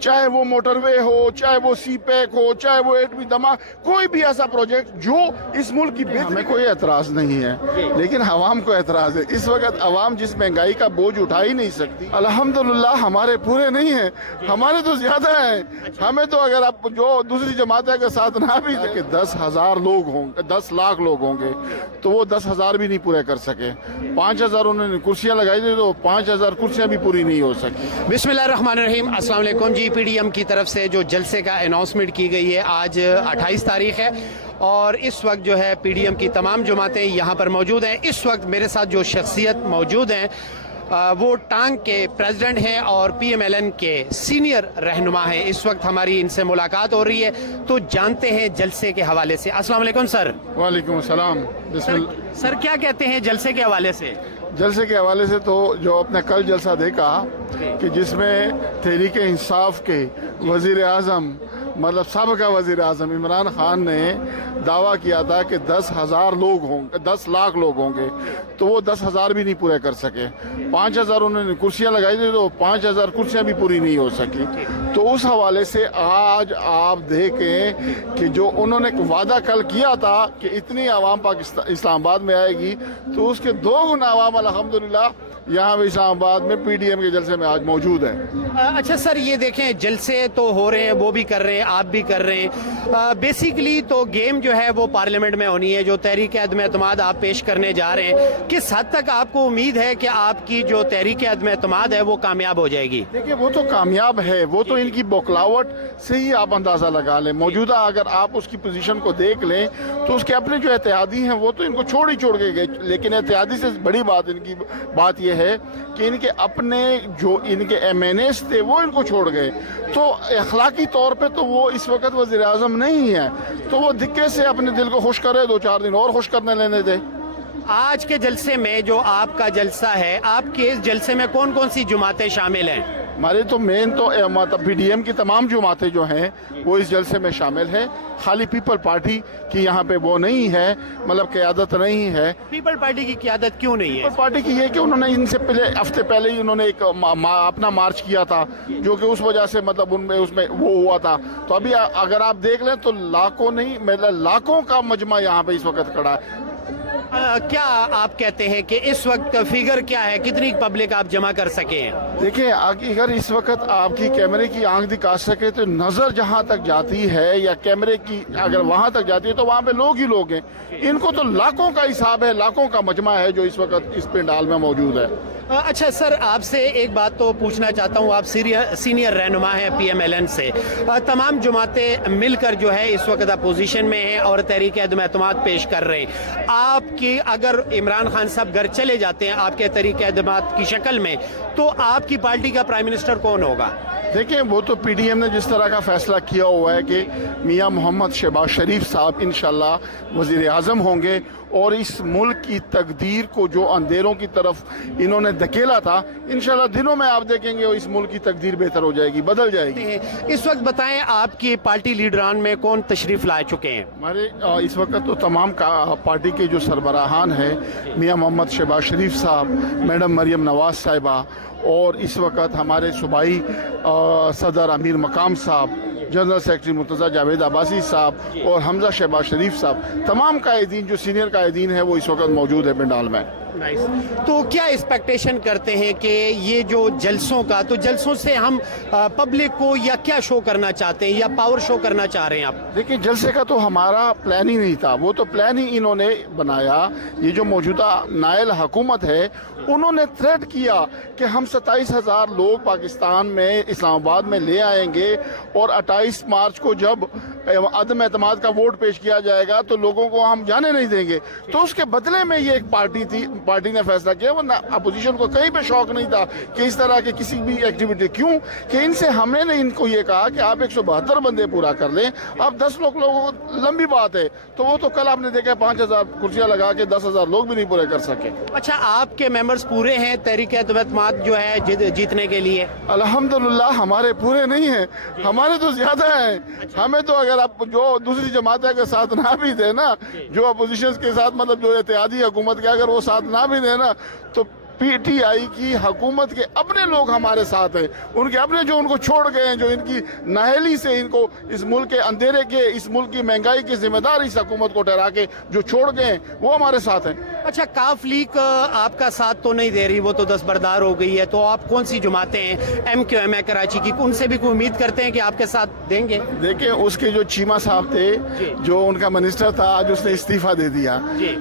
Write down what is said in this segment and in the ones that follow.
चाहे वो मोटरवे हो, चाहे वो सी पैक हो, चाहे वो एटमी दमा, कोई भी ऐसा प्रोजेक्ट जो इस मुल्क की हमें कोई एतराज नहीं है, लेकिन अवाम को एतराज है। इस वक्त अवाम जिस महंगाई का बोझ उठा ही नहीं सकती, अल्हम्दुलिल्लाह हमारे पूरे नहीं है, हमारे तो ज्यादा है। हमें तो अगर आप जो दूसरी जमात के साथ ना भी 10,000 लोग होंगे, 10 लाख लोग होंगे, तो वो 10,000 भी नहीं पूरे कर सके। 5,000 उन्होंने कुर्सियां लगाई थी, तो 5,000 कुर्सियां भी पूरी नहीं हो सकी। बिस्मिल्लाहिर्रहमानिर्रहीम, अस्सलाम वालेकुम जी। पीडीएम की तरफ से जो जलसे का अनाउंसमेंट की गई है, आज 28 तारीख है और इस वक्त जो है पीडीएम की तमाम जमातें यहाँ पर मौजूद हैं। इस वक्त मेरे साथ जो शख्सियत मौजूद हैं वो टांग के प्रेसिडेंट हैं और पीएमएलएन के सीनियर रहनुमा हैं। इस वक्त हमारी इनसे मुलाकात हो रही है, तो जानते हैं जलसे के हवाले से। अस्सलाम वालेकुम सर। वालेकुम सलाम। सर क्या कहते हैं जलसे के हवाले से? जलसे के हवाले से तो जो अपने कल जलसा देखा कि जिसमें तहरीक इंसाफ के वजीर आज़म, मतलब सबका वजीर आज़म इमरान खान ने दावा किया था कि 10,000 लोग होंगे, 10 लाख लोग होंगे, तो वो 10,000 भी नहीं पूरे कर सके। 5,000 उन्होंने कुर्सियां लगाई थी, तो 5,000 कुर्सियां भी पूरी नहीं हो सकी। तो उस हवाले से आज आप देखें कि जो उन्होंने वादा कल किया था कि इतनी आवाम पाकिस्तान इस्लामाबाद में आएगी, तो उसके 2 गुना आवाम अल्हम्दुलिल्लाह यहाँ भी इस्लामाबाद में पीडीएम के जलसे में आज मौजूद है। अच्छा सर, ये देखें जलसे तो हो रहे हैं, वो भी कर रहे हैं, आप भी कर रहे हैं। बेसिकली तो गेम जो है वो पार्लियामेंट में होनी है। जो तहरीक अदम एतमाद आप पेश करने जा रहे हैं, किस हद तक आपको उम्मीद है कि आपकी जो तहरीक अदम एतमाद है वो कामयाब हो जाएगी? देखिए, वो तो कामयाब है, वो तो इनकी बौखलावट से ही आप अंदाजा लगा लें। मौजूदा अगर आप उसकी पोजीशन को देख लें तो उसके अपने जो एहतियाती हैं वो तो इनको छोड़ के गए, लेकिन एहतियाती से बड़ी बात इनकी बात यह है कि इनके अपने जो इनके एमएनएस थे वो इनको छोड़ गए। तो अखलाकी तौर पे तो वो इस वक्त वज़ीर आज़म नहीं है, तो वो दिक्कत से अपने दिल को खुश करे, 2-4 दिन और खुश करने लेने दे। आज के जलसे में जो आपका जलसा है, आपके इस जलसे में कौन कौन सी जमातें शामिल हैं? हमारे तो मेन तो मतलब पीडीएम की तमाम जमातें जो हैं वो इस जलसे में शामिल है। खाली पीपल पार्टी की यहाँ पे वो नहीं है, मतलब क़यादत नहीं है। पीपल पार्टी की क़यादत क्यों नहीं है? पीपल पार्टी की ये कि उन्होंने इनसे पहले हफ्ते पहले ही उन्होंने एक अपना मार्च किया था, जो कि उस वजह से मतलब उनमें उसमें वो हुआ था। तो अभी अगर आप देख लें तो लाखों नहीं, मतलब लाखों का मजमा यहाँ पे इस वक्त खड़ा है। क्या आप कहते हैं कि इस वक्त फिगर क्या है, कितनी पब्लिक आप जमा कर सके हैं? देखिए, अगर इस वक्त आपकी कैमरे की आंख दिखा सके तो नजर जहां तक जाती है या कैमरे की अगर वहां तक जाती है तो वहां पे लोग ही लोग हैं। इनको तो लाखों का हिसाब है, लाखों का मजमा है जो इस वक्त इस पंडाल में मौजूद है। अच्छा सर, आपसे एक बात तो पूछना चाहता हूँ, आप सीनियर रहनुमा हैं पीएमएलएन से। तमाम जमातें मिलकर जो है इस वक्त अपोजिशन में हैं और तहरीक अदम एतमाद पेश कर रहे हैं। आपकी अगर इमरान खान साहब घर चले जाते हैं आपके तहरीक अदम की शक्ल में, तो आपकी पार्टी का प्राइम मिनिस्टर कौन होगा? देखिए, वो तो पीडीएम ने जिस तरह का फैसला किया हुआ है कि मियां मोहम्मद शहबाज शरीफ साहब इंशाल्लाह वजीर आज़म होंगे और इस मुल्क की तकदीर को जो अंधेरों की तरफ इन्होंने धकेला था, इंशाल्लाह दिनों में आप देखेंगे इस मुल्क की तकदीर बेहतर हो जाएगी, बदल जाएगी। इस वक्त बताएं आपकी पार्टी लीडरान में कौन तशरीफ ला चुके हैं? हमारे इस वक्त तो तमाम पार्टी के जो सरबराहान हैं, मियां मोहम्मद शहबाज शरीफ साहब, मैडम मरियम नवाज साहिबा, और इस वक्त हमारे सूबाई सदर अमीर मकाम साहब, जनरल सेक्रेटरी मुर्तज़ा जावेद अब्बासी साहब और हमजा शहबाज शरीफ साहब, तमाम कायदीन जो सीनियर कायदीन हैं वो इस वक्त मौजूद है पंडाल में। तो क्या एक्सपेक्टेशन करते हैं कि ये जो जलसों का, तो जलसों से हम पब्लिक को या क्या शो करना चाहते हैं या पावर शो करना चाह रहे हैं आप? देखिए, जलसे का तो हमारा प्लान ही नहीं था, वो तो प्लान ही इन्होंने बनाया। ये जो मौजूदा नायल हुकूमत है उन्होंने थ्रेट किया कि हम 27,000 लोग पाकिस्तान में इस्लामाबाद में ले आएंगे और 28 मार्च को जब अदम एतमाद का वोट पेश किया जाएगा तो लोगों को हम जाने नहीं देंगे। तो उसके बदले में ये एक पार्टी ने फैसला किया, वरना अपोजिशन को कहीं पे शौक नहीं था कि इस तरह की किसी भी एक्टिविटी। क्यों कि इनसे हमने इनको ये कहा कि आप 172 बंदे पूरा कर लें, आप 10 लोगों को लंबी बात है। तो वो तो कल आपने देखा 5,000 कुर्सियां लगा के 10,000 लोग भी नहीं पूरे कर सके। अच्छा, आपके मेंबर्स पूरे हैं तहरीक अदम एतमाद जो है जीतने के लिए? अल्हम्दुलिल्लाह हमारे पूरे नहीं है, हमारे तो ज्यादा है। हमें तो अगर आप जो दूसरी जमात के साथ ना भी दे ना, जो अपोजिशन के साथ मतलब जो इत्तेहादी हुकूमत के अगर वो साथ ना भी दे ना, तो पी टी आई की हुकूमत के अपने लोग हमारे साथ हैं, उनके अपने जो उनको छोड़ गए हैं, जो इनकी नाअहली से इनको इस मुल्क के अंधेरे के, इस मुल्क की महंगाई के जिम्मेदार इस हुकूमत को ठहरा के जो छोड़ गए हैं, वो हमारे साथ हैं। अच्छा, काफ लीग आपका साथ तो नहीं दे रही, वो तो दस्तबरदार हो गई है, तो आप कौन सी जमातें हैं MQM है कराची की, उनसे भी कोई उम्मीद करते हैं कि आपके साथ देंगे? देखिए, उसके जो चीमा साहब थे, जो उनका मिनिस्टर था, आज उसने इस्तीफा दे दिया।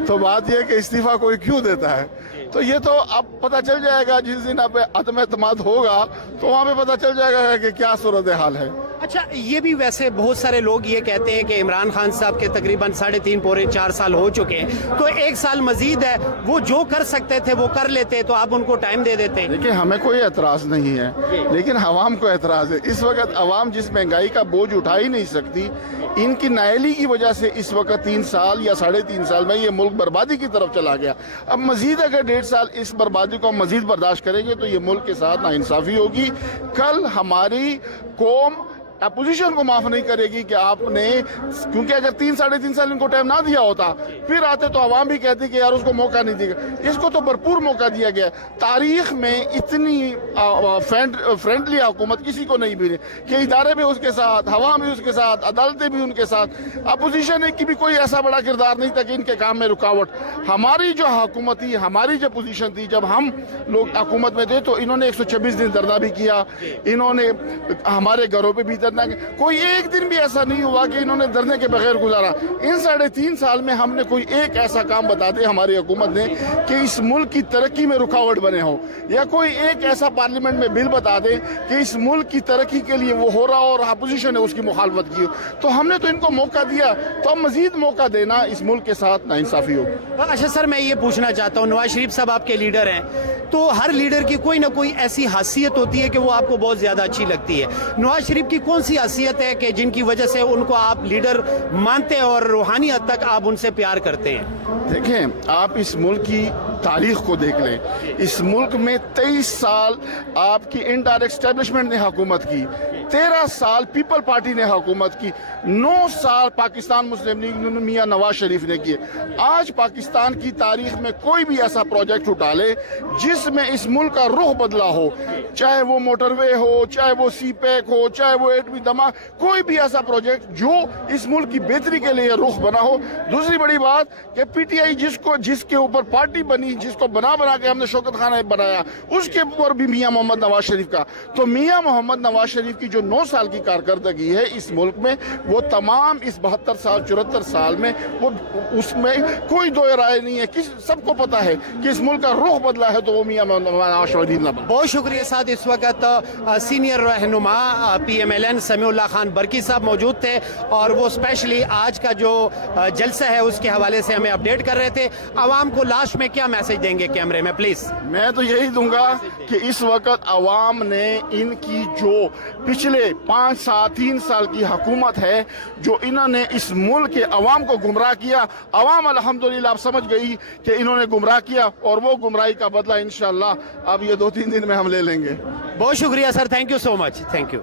तो बात यह है कि इस्तीफा कोई क्यों देता है, तो ये तो अब पता चल जाएगा जिस दिन अब अदम एतमाद होगा, तो वहाँ पे पता चल जाएगा कि क्या सूरत हाल है। अच्छा, ये भी वैसे बहुत सारे लोग ये कहते हैं कि इमरान खान साहब के तकरीबन 3.5 पौने 4 साल हो चुके हैं, तो 1 साल मजीद है, वो जो कर सकते थे वो कर लेते, तो आप उनको टाइम दे देते। देखिए, हमें कोई एतराज नहीं है, लेकिन अवाम को एतराज है। इस वक्त अवाम जिस महंगाई का बोझ उठा ही नहीं सकती, इनकी नाअहली की वजह से इस वक्त 3 साल या 3.5 साल में ये मुल्क बर्बादी की तरफ चला गया। अब मजीद अगर 1.5 साल इस बर्बादी को हम मजीद बर्दाश्त करेंगे तो ये मुल्क के साथ नाइंसाफी होगी। कल हमारी कौम अपोजिशन को माफ नहीं करेगी कि आपने, क्योंकि अगर 3-3.5 साल इनको टाइम ना दिया होता, फिर आते तो आवाम भी कहती कि यार उसको मौका नहीं दिया। इसको तो भरपूर मौका दिया गया। तारीख में इतनी फ्रेंडली हुकूमत किसी को नहीं मिली कि इदारे भी उसके साथ, हवा भी उसके साथ, अदालतें भी उनके साथ, अपोजिशन की भी कोई ऐसा बड़ा किरदार नहीं था कि इनके काम में रुकावट। हमारी जो हुकूमत थी, हमारी जो पोजीशन थी, जब हम लोग हुकूमत में थे तो इन्होंने 126 दिन धरना भी किया, इन्होंने हमारे घरों पे भी कोई एक दिन भी ऐसा नहीं हुआ कि इन्होंने धरने के बगैर गुजारा। इन 3.5 साल में हमने कोई एक ऐसा काम बता दे हमारी हुकूमत ने कि इस मुल्क की तरक्की में रुकावट बने हो, या कोई एक ऐसा पार्लियामेंट में बिल बता दे कि इस मुल्क की तरक्की के लिए वो हो रहा और अपोजिशन ने उसकी मुखालफत की हो। तो हमने तो इनको मौका दिया, तो अब मजीद मौका देना इस मुल्क के साथ नाइंसाफी होगी। अच्छा सर, मैं ये पूछना चाहता हूँ, नवाज शरीफ साहब आपके लीडर हैं, तो हर लीडर की कोई ना कोई ऐसी हासियत होती है कि वो आपको बहुत ज्यादा अच्छी लगती है। नवाज शरीफ की कौन सी हासियत है कि जिनकी वजह से उनको आप लीडर मानते हैं और रूहानी हद तक आप उनसे प्यार करते हैं? देखें, आप इस मुल्क की तारीख को देख लें। इस मुल्क में 23 साल आपकी इनडायरेक्ट एस्टेब्लिशमेंट ने हुकूमत की, 13 साल पीपल पार्टी ने हुकूमत की, 9 साल पाकिस्तान मुस्लिम लीग ने मियां नवाज शरीफ ने किए। आज पाकिस्तान की तारीख में कोई भी ऐसा प्रोजेक्ट उठा ले जिसमें इस मुल्क का रुख बदला हो, चाहे वो मोटरवे हो, चाहे वो सी पैक हो, चाहे वो एटमी दमा, कोई भी ऐसा प्रोजेक्ट जो इस मुल्क की बेहतरी के लिए रुख बना हो। दूसरी बड़ी बात कि पीटीआई जिसके ऊपर पार्टी बनी, जिसको बना के हमने शौकत खाना बनाया, उसके ऊपर भी मियां मोहम्मद नवाज शरीफ का। तो मियां मोहम्मद नवाज शरीफ की जो 9 साल की कारकर्दगी है इस मुल्क में, वो तमाम इस 72 साल 74 साल में, वो उसमें कोई दो राय नहीं है कि सबको पता है कि इस मुल्क का रुख बदला है, तो वो मियां मोहम्मद नवाज शरीफ ना बना। बहुत शुक्रिया। साथ इस वक्त सीनियर रहनुमा PMLN समीउल्लाह खान बरकी साहब मौजूद थे और वो स्पेशली आज का जो जलसा है उसके हवाले से हमें अपडेट कर रहे थे। आवाम को लास्ट में क्या मैसेज देंगे कैमरे में प्लीज? मैं तो यही दूंगा कि इस वक्त अवाम ने इनकी जो पिछले 3 साल की हुकूमत है, जो इन्होंने इस मुल्क के अवाम को गुमराह किया, अवाम अल्हम्दुलिल्लाह अब समझ गई कि इन्होंने गुमराह किया और वो गुमराही का बदला इंशाअल्लाह अब ये 2-3 दिन में हम ले लेंगे। बहुत शुक्रिया sir, thank you so much, thank you.